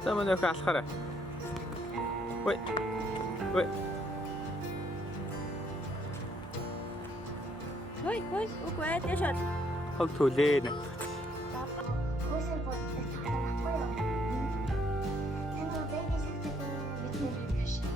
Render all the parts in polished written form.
Sama na ka alkhara. Ой. Ой. Хөөе, үгүй ээ дэшод. Хог төлөө нэ. Хөөсөө боддог таахгүй юу? Энэ бэби сэгтэй бидний хашаа.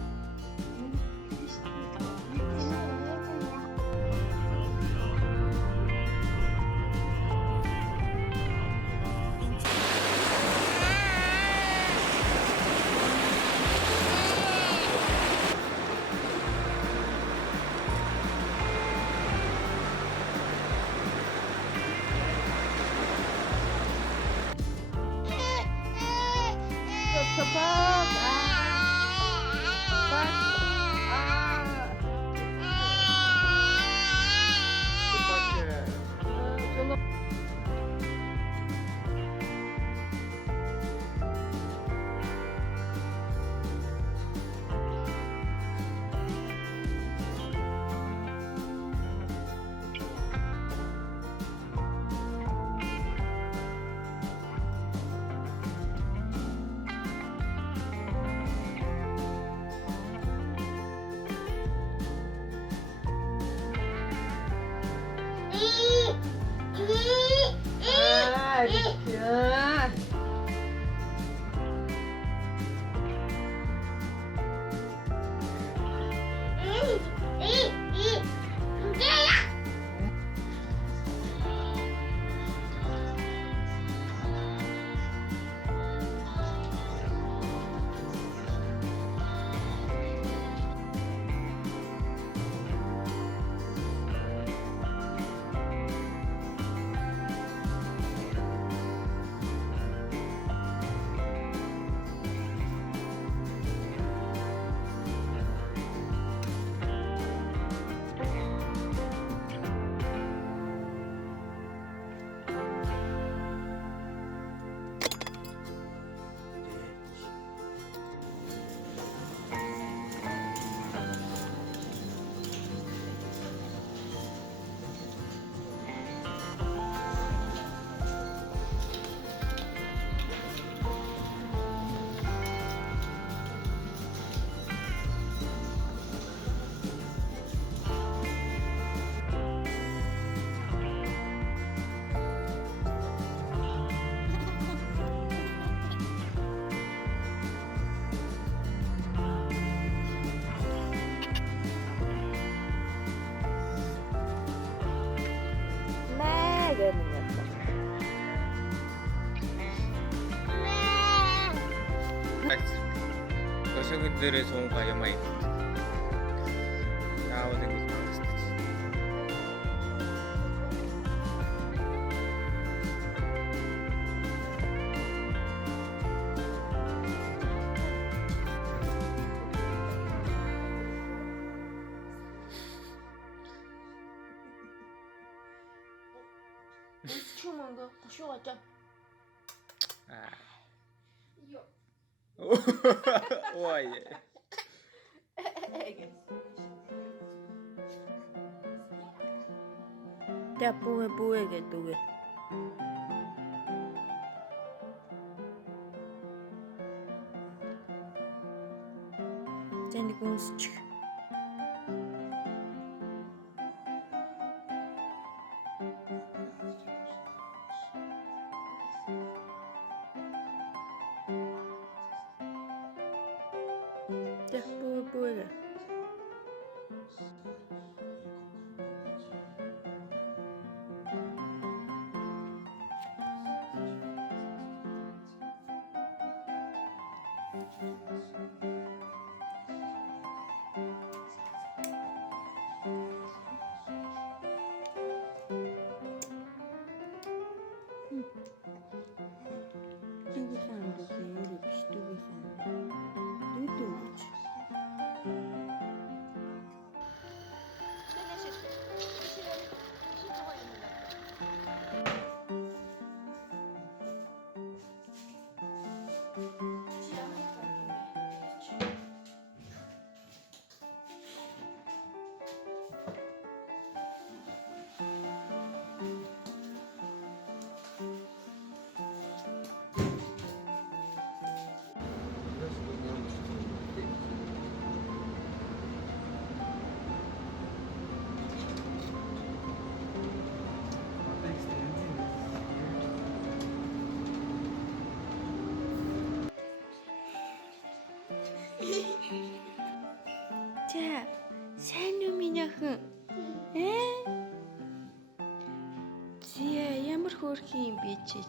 여성분들의 좋은가 영화에 나오는 게 많았지. 추운 거 고쇼가죠. 아. 우와 예. 야 뽀게 누게. Sen de konuştuk. Ya 뽀게. Tudo sangue, filho, tudo sangue. Tudo. Хөөрхийн би чи.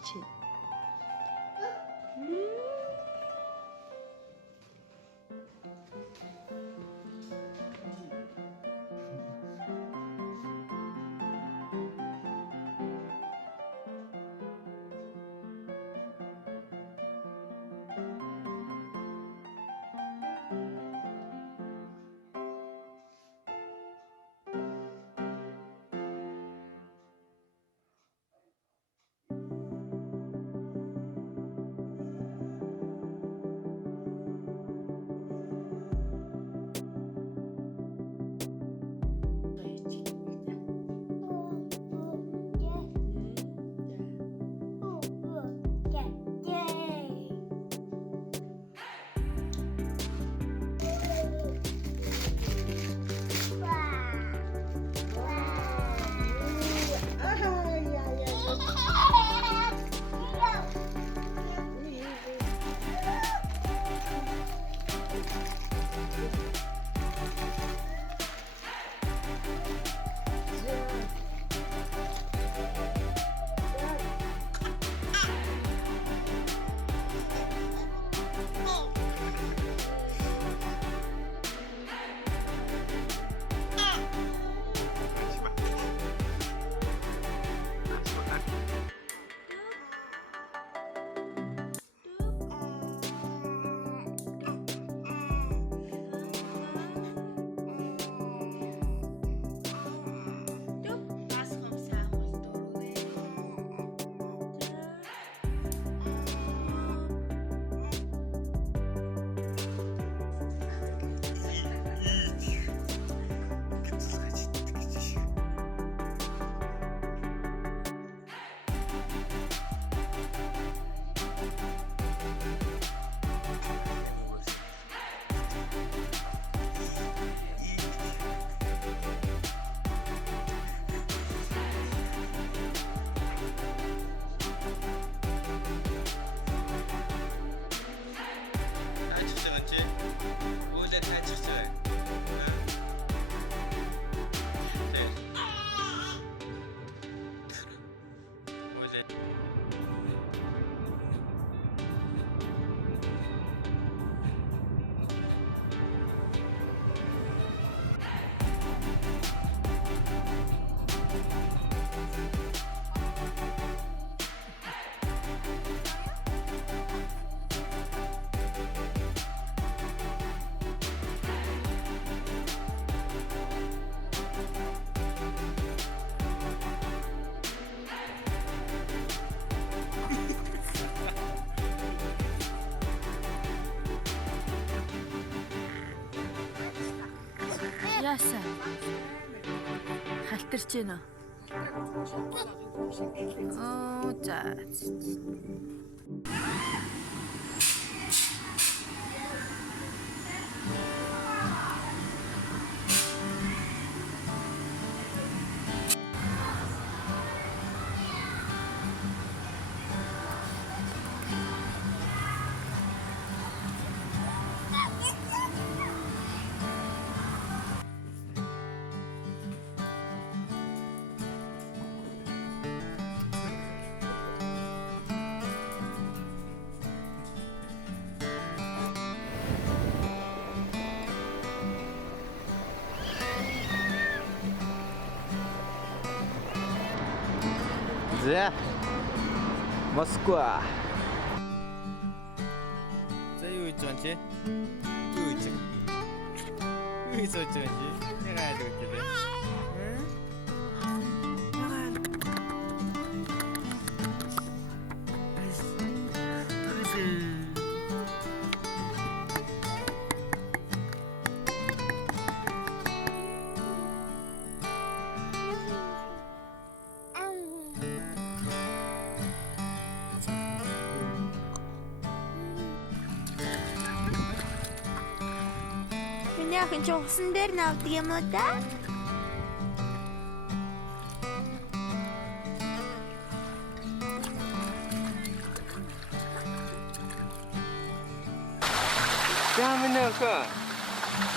Яасан? Халтарч гинэ. Оо за. За. Москва. За юу хийж байгаа чи? Юу хийж байгаа? Юу хийж байгаа чи? Яагаад гэдэг вэ? Яахан ч усан дээр навдаг юм уу да?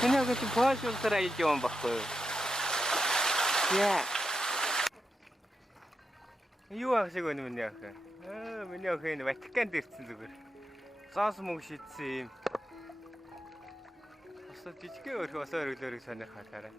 Минийх чи паашуулсараа иж юм баггүй. Яа. Юу ах шиг өнө миний ах. Миний ах энэ Ватиканд ирсэн зүгээр. Зоос мөнгө шидсэн юм. Босоо жижигхэн өрх босоо өргөлөөрийг сонирхолтой.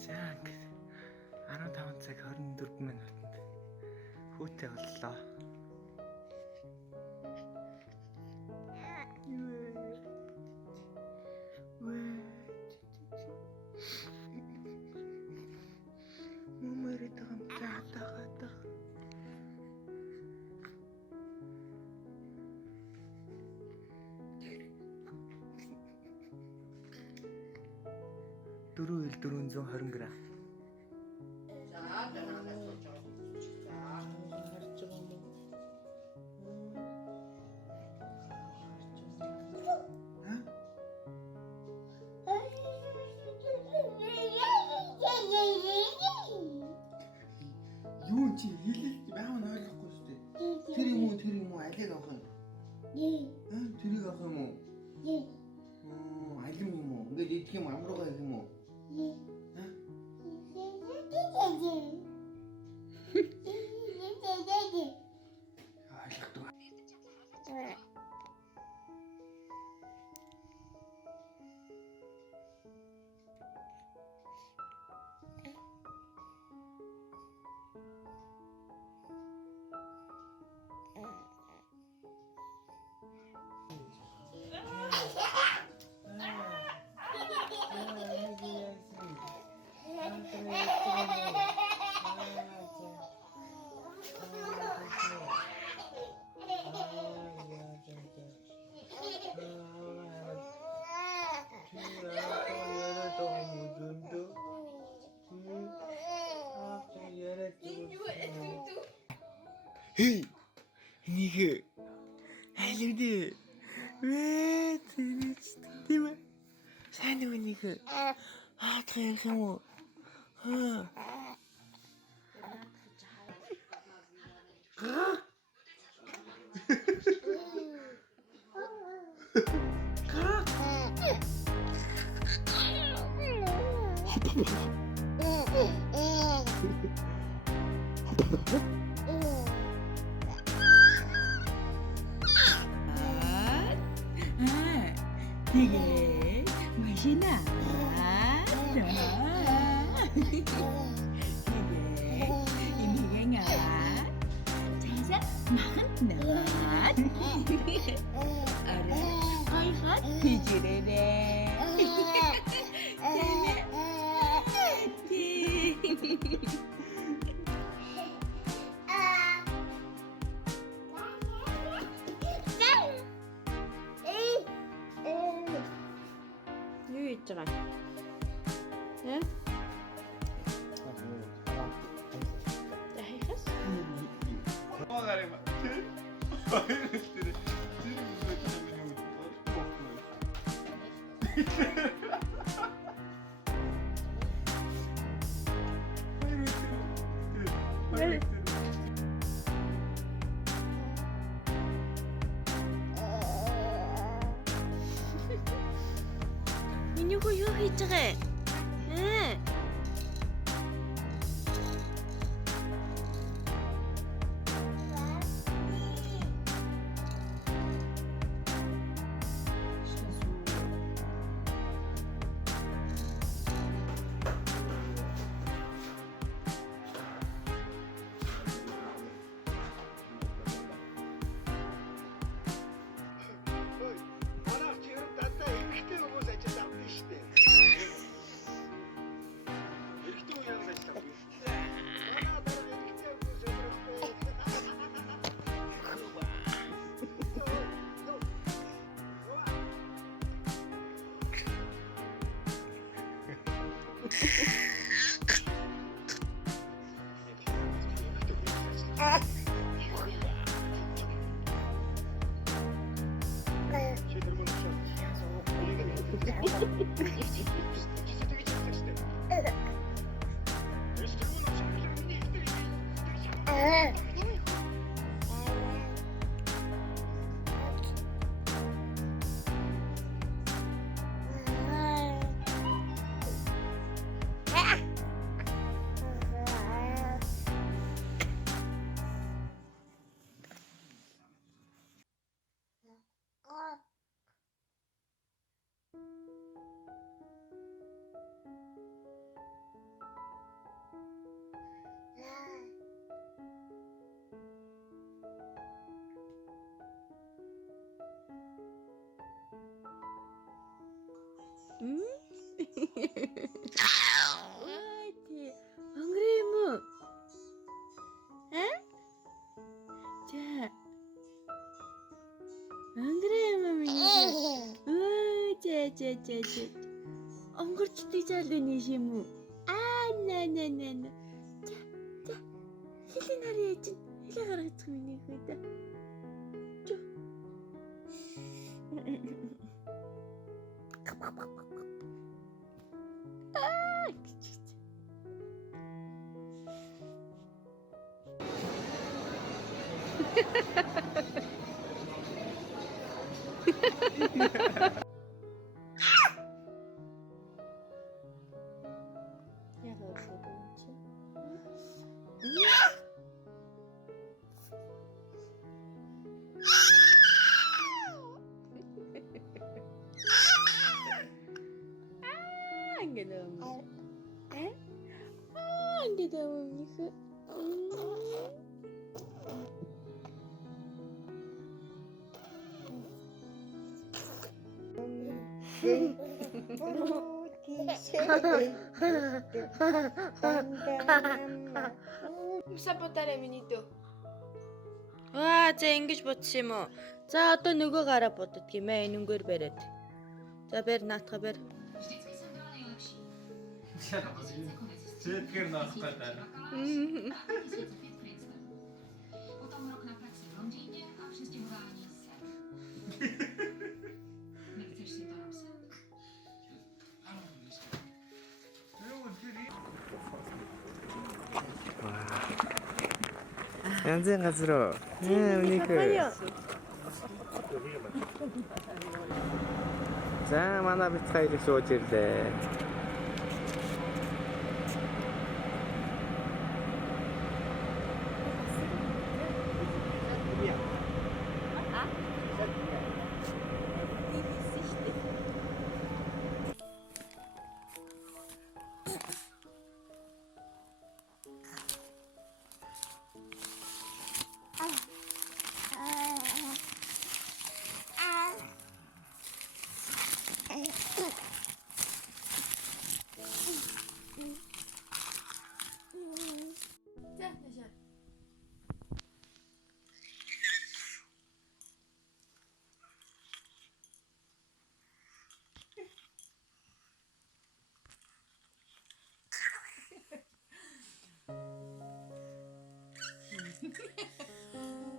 За ингээд 15 цаг 24 минутанд хүүтэй боллоо. Мөмөрөд гам таатагадаг. Дөрөв ил 420 г. Юу чи хэлэлт баавн ойлгохгүй шүү дээ. Тэр юм уу алиг авах юм? Тэрийг авах юм уу? Алим юм уу? Ингээд идэх юм амруугаа идэх юм уу? Hey, энийг айлгдээ. Вэ тийм ээ. Сайн уу энийг? Хаадах ярих юм уу? 되게 맛이 나. 되게 이미가 자자 먹은 알아 아이가 뒤지래네. 여기 있잖아. 응? 자, 해봤어? 민유가 여기 있잖아. 응. 응? 옳지. 안 그래, 뭐? 응? 자. 안 그래, 마미. 안 그렇지, 잘 되니, 뭐. 나. 자. 힐리 나리야지. 힐리 가라, 투미니, 그다. 줘. 진짜. 야가 어디지? Ang ganda mo. Eh? Ang ganda mo, Mika. Siapa taremin itu? Wah, це İngiliz batışımı. Za to nugo gara potet ki me nungur beret. Za ber nat haber. Wszystkie nas pytają. Potem rok na pracy w rodzinie, a wszystkim realnie z sen. Nie chcesz się do nas? 완전 가스러워. 우니크. 자, mana 비트카이를 쏘질래.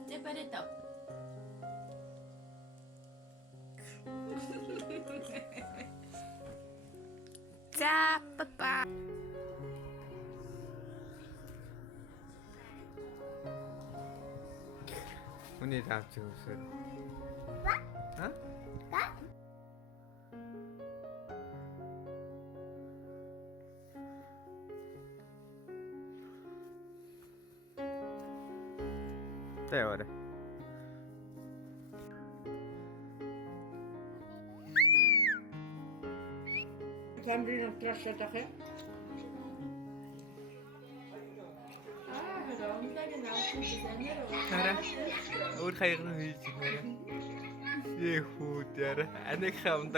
Separeto. 자, 빠빠. 언니 다음 주 무슨? 어? 네, 그래. Zambrino trascia da che? Ara, uur ga je nog niet zien. Je goed, ja. En ik ga hem